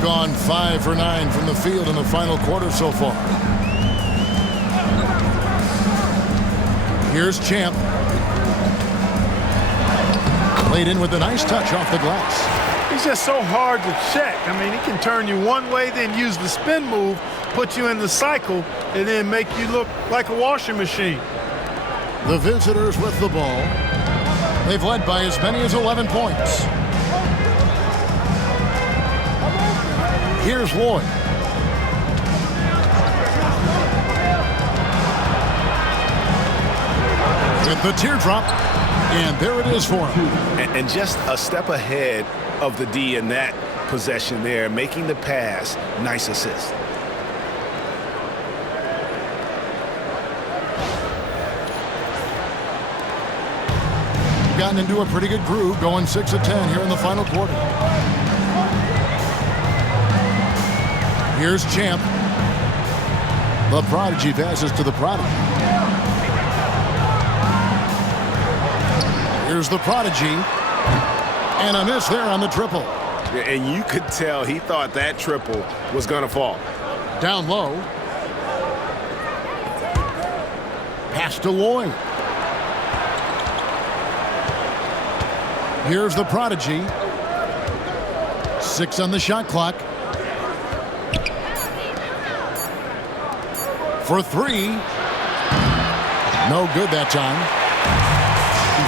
Gone 5 for 9 from the field in the final quarter so far. Here's Champ. Played in with a nice touch off the glass. He's just so hard to check. I mean, he can turn you one way, then use the spin move, put you in the cycle, and then make you look like a washing machine. The visitors with the ball. They've led by as many as 11 points. Here's Lloyd. With the teardrop, and there it is for him. And just a step ahead of the D in that possession there, making the pass. Nice assist. Gotten into a pretty good groove, going 6 of 10 here in the final quarter. Here's Champ. The prodigy passes to the prodigy. Here's the prodigy. And a miss there on the triple. And you could tell he thought that triple was going to fall. Down low. Pass to Lloyd. Here's the prodigy. 6 on the shot clock. For 3. No good that time.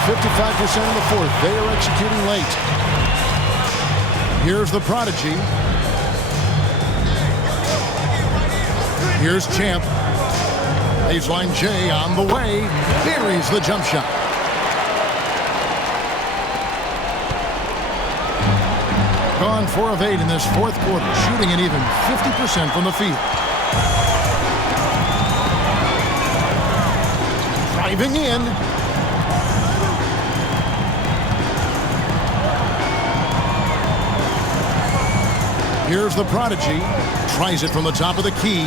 55% in the fourth. They are executing late. Here's the prodigy. Here's Champ. Baseline J on the way. Buries the jump shot. Gone 4 of 8 in this fourth quarter, shooting an even 50% from the field. Driving in. Here's the prodigy. Tries it from the top of the key.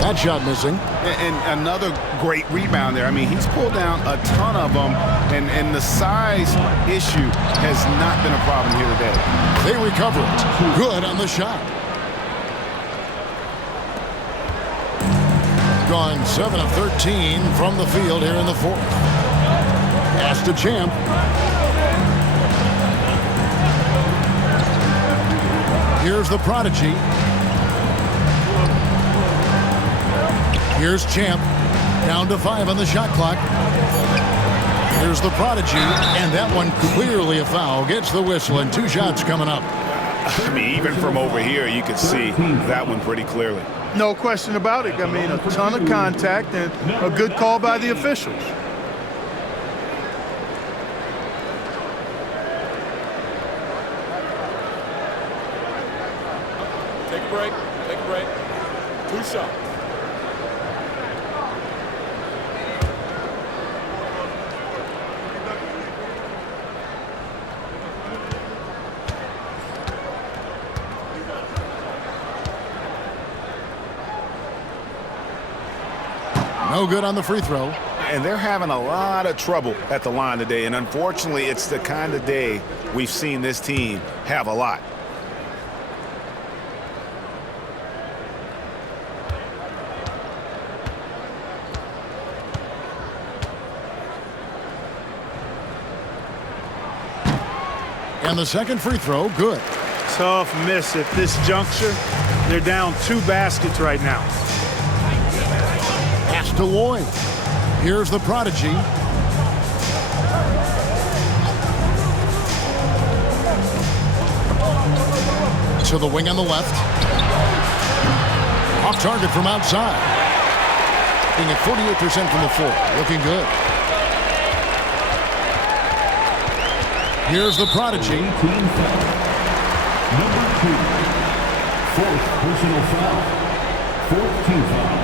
That shot missing. And another great rebound there. I mean, he's pulled down a ton of them, and the size issue has not been a problem here today. They recover it. Good on the shot. Gone 7 of 13 from the field here in the fourth. Pass to Champ. Here's the prodigy. Here's Champ. Down to 5 on the shot clock. Here's the prodigy, and that one clearly a foul. Gets the whistle, and 2 shots coming up. I mean, even from over here, you can see that one pretty clearly. No question about it. I mean, a ton of contact and a good call by the officials. Take a break. Take a break. 2 shots. No good on the free throw. And they're having a lot of trouble at the line today. And unfortunately, it's the kind of day we've seen this team have a lot. And the second free throw, good. Tough miss at this juncture. They're down 2 baskets right now. Pass to Lloyd. Here's the prodigy. To the wing on the left. Off target from outside. Being at 48% from the floor. Looking good. Here's the prodigy. Number 2. 4th personal foul. 4th team foul.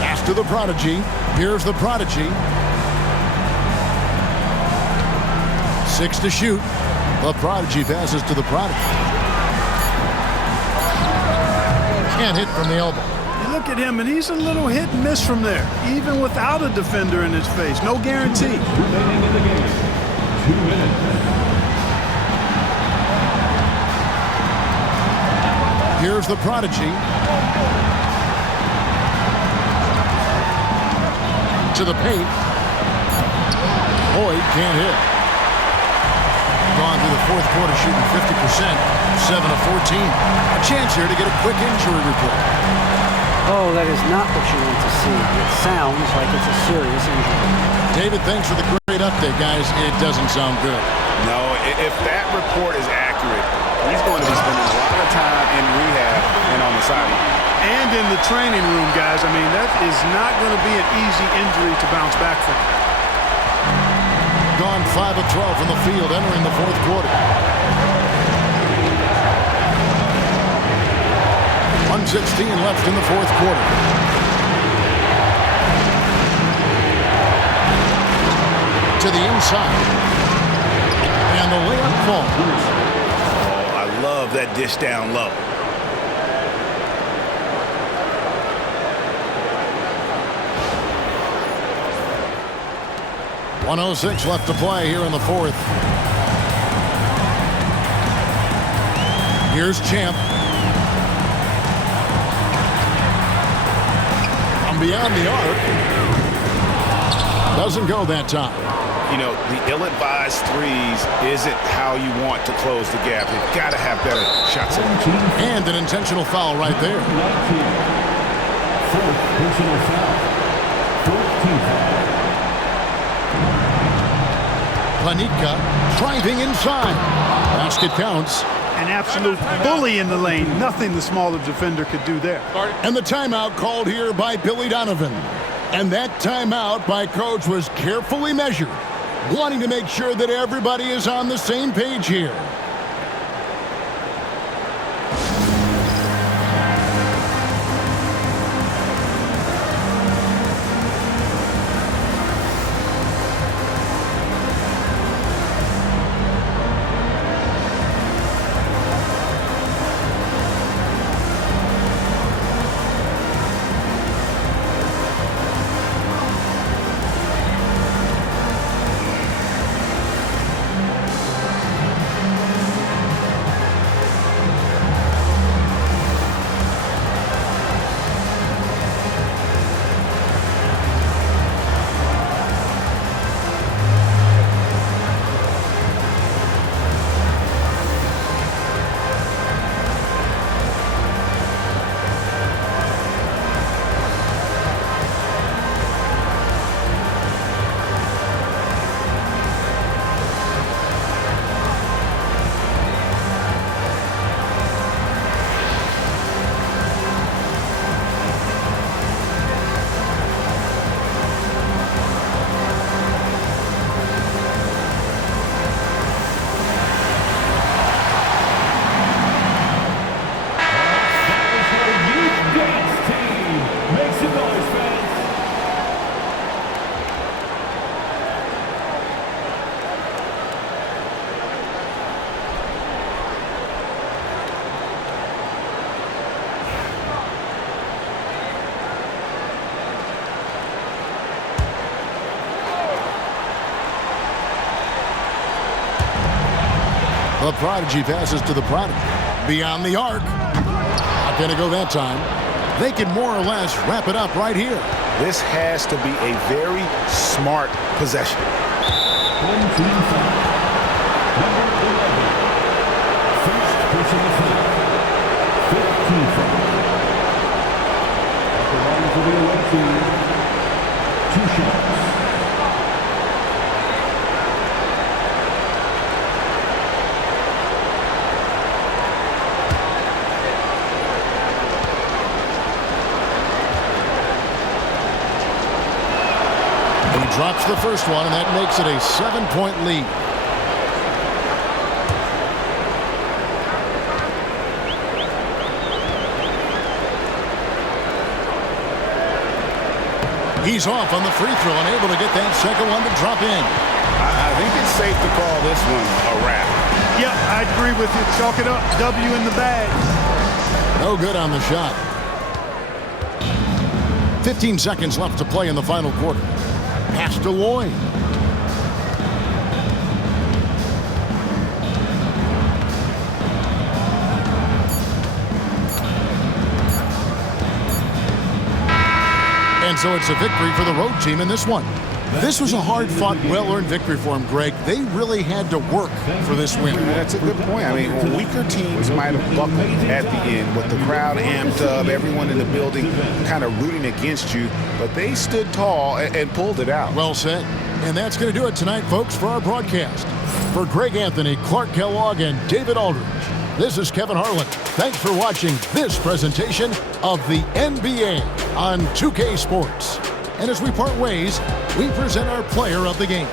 Pass to the prodigy. Here's the prodigy. 6 to shoot. The prodigy passes to the prodigy. Can't hit from the elbow. Look at him, and he's a little hit and miss from there, even without a defender in his face. No guarantee. Remaining in the game. 2 minutes. Here's the prodigy. To the paint. Lloyd can't hit. Gone through the 4th quarter shooting 50%, 7 of 14. A chance here to get a quick injury report. Oh, that is not what you want to see. It sounds like it's a serious injury. David, thanks for the great update, guys. It doesn't sound good. No, if that report is accurate, he's going to be spending a lot of time in rehab and on the sideline. And in the training room, guys. I mean, that is not going to be an easy injury to bounce back from. Gone 5 of 12 from the field entering the 4th quarter. 1:16 left in the 4th quarter. To the inside. And the layup falls. Oh, I love that dish down low. .106 left to play here in the 4th. Here's Champ. Beyond the arc. Doesn't go that time. You know, the ill-advised threes isn't how you want to close the gap. You've got to have better shots. And an intentional foul right there. 4th personal foul. 4th team foul. Panika driving inside. Basket counts. An absolute bully in the lane. Nothing the smaller defender could do there. And the timeout called here by Billy Donovan. And that timeout by Coach was carefully measured, wanting to make sure that everybody is on the same page here. The prodigy passes to the prodigy. Beyond the arc. Not going to go that time. They can more or less wrap it up right here. This has to be a very smart possession. One team foul. Number 11. First personal foul. 15 foul. At the line for the away team. 2 shots. Drops the first one, and that makes it a 7-point lead. He's off on the free throw and able to get that second one to drop in. I think it's safe to call this one a wrap. Yep, I agree with you. Chalk it up. W in the bag. No good on the shot. 15 seconds left to play in the final quarter. Pass to Lloyd. And so it's a victory for the road team in this one. This was a hard-fought, well-earned victory for them, Greg. They really had to work for this win. That's a good point. I mean, weaker teams might have buckled at the end with the crowd amped up, everyone in the building kind of rooting against you, but they stood tall and pulled it out. Well said. And that's going to do it tonight, folks, for our broadcast. For Greg Anthony, Clark Kellogg, and David Aldridge, this is Kevin Harlan. Thanks for watching this presentation of the NBA on 2K Sports. And as we part ways, we present our player of the game.